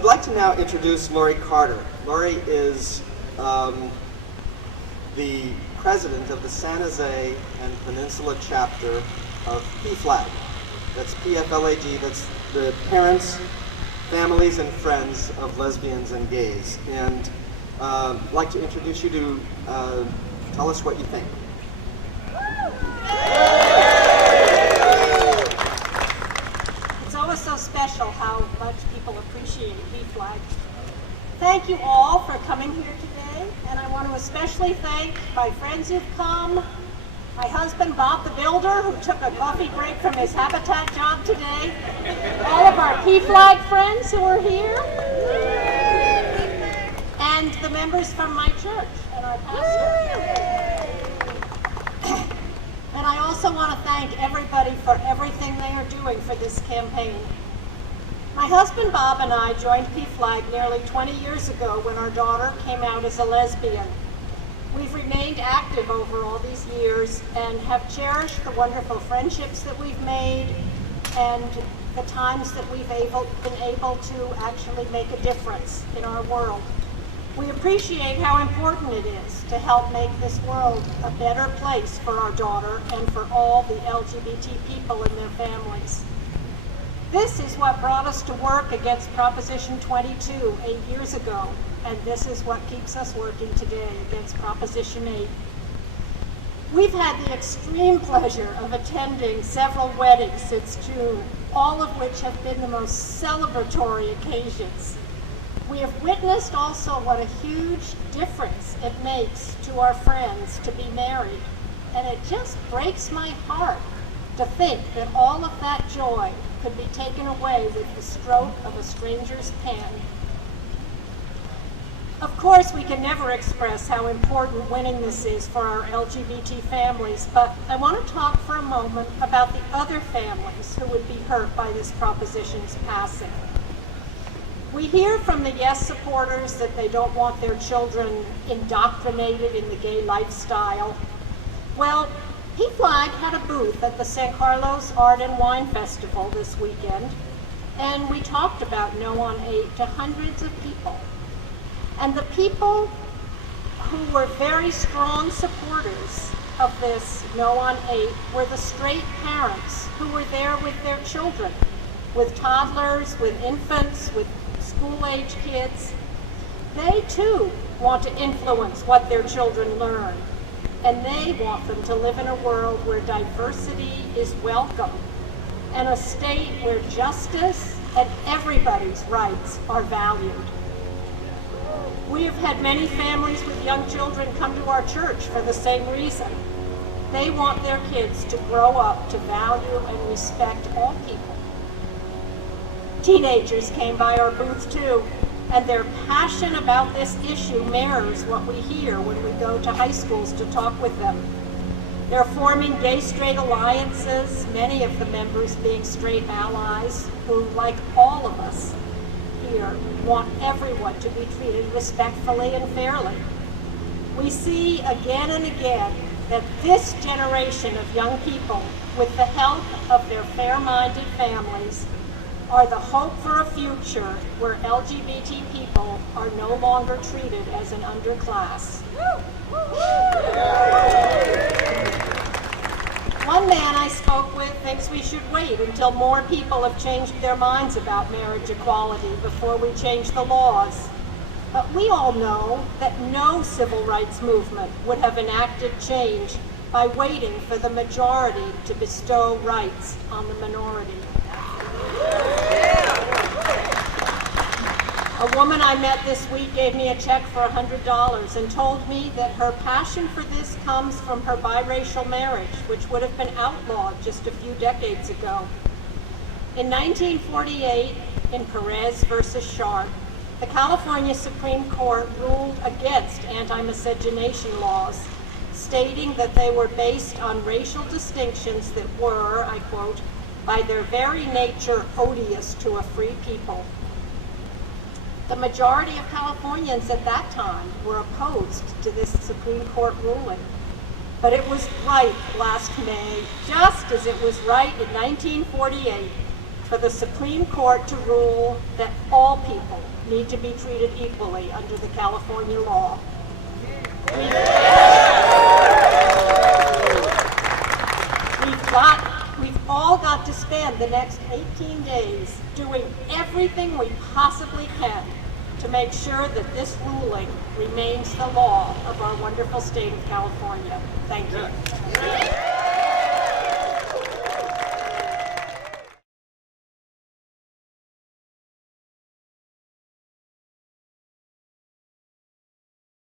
I'd like to now introduce Laurie Carter. Laurie is the president of the San Jose and Peninsula chapter of PFLAG. That's PFLAG, that's the parents, families, and friends of lesbians and gays. And I'd like to introduce you to tell us what you think. It's always so special how much people appreciate PFLAG. Thank you all for coming here today, and I want to especially thank my friends who've come, my husband Bob the Builder, who took a coffee break from his habitat job today, all of our PFLAG friends who are here, and the members from my church and our pastor. And I also want to thank everybody for everything they are doing for this campaign. My husband Bob and I joined PFLAG nearly 20 years ago when our daughter came out as a lesbian. We've remained active over all these years and have cherished the wonderful friendships that we've made and the times that we've been able to actually make a difference in our world. We appreciate how important it is to help make this world a better place for our daughter and for all the LGBT people and their families. This is what brought us to work against Proposition 22 8 years ago, and this is what keeps us working today against Proposition 8. We've had the extreme pleasure of attending several weddings since June, all of which have been the most celebratory occasions. We have witnessed also what a huge difference it makes to our friends to be married, and it just breaks my heart to think that all of that joy could be taken away with the stroke of a stranger's pen. Of course, we can never express how important winning this is for our LGBT families, but I want to talk for a moment about the other families who would be hurt by this proposition's passing. We hear from the yes supporters that they don't want their children indoctrinated in the gay lifestyle. Well, PFLAG had a booth at the San Carlos Art and Wine Festival this weekend, and we talked about No on 8 to hundreds of people. And the people who were very strong supporters of this No on 8 were the straight parents who were there with their children, with toddlers, with infants, with school-age kids. They too want to influence what their children learn. And they want them to live in a world where diversity is welcome and a state where justice and everybody's rights are valued. We have had many families with young children come to our church for the same reason. They want their kids to grow up to value and respect all people. Teenagers came by our booth too, and their passion about this issue mirrors what we hear when we go to high schools to talk with them. They're forming gay-straight alliances, many of the members being straight allies who, like all of us here, want everyone to be treated respectfully and fairly. We see again and again that this generation of young people, with the help of their fair-minded families, are the hope for a future where LGBT people are no longer treated as an underclass. One man I spoke with thinks we should wait until more people have changed their minds about marriage equality before we change the laws. But we all know that no civil rights movement would have enacted change by waiting for the majority to bestow rights on the minority. A woman I met this week gave me a check for $100 and told me that her passion for this comes from her biracial marriage, which would have been outlawed just a few decades ago. In 1948, in Perez versus Sharp, the California Supreme Court ruled against anti-miscegenation laws, stating that they were based on racial distinctions that were, I quote, by their very nature odious to a free people. The majority of Californians at that time were opposed to this Supreme Court ruling. But it was right last May, just as it was right in 1948, for the Supreme Court to rule that all people need to be treated equally under the California law. We've all got to spend the next 18 days doing everything we possibly can to make sure that this ruling remains the law of our wonderful state of California. Thank you.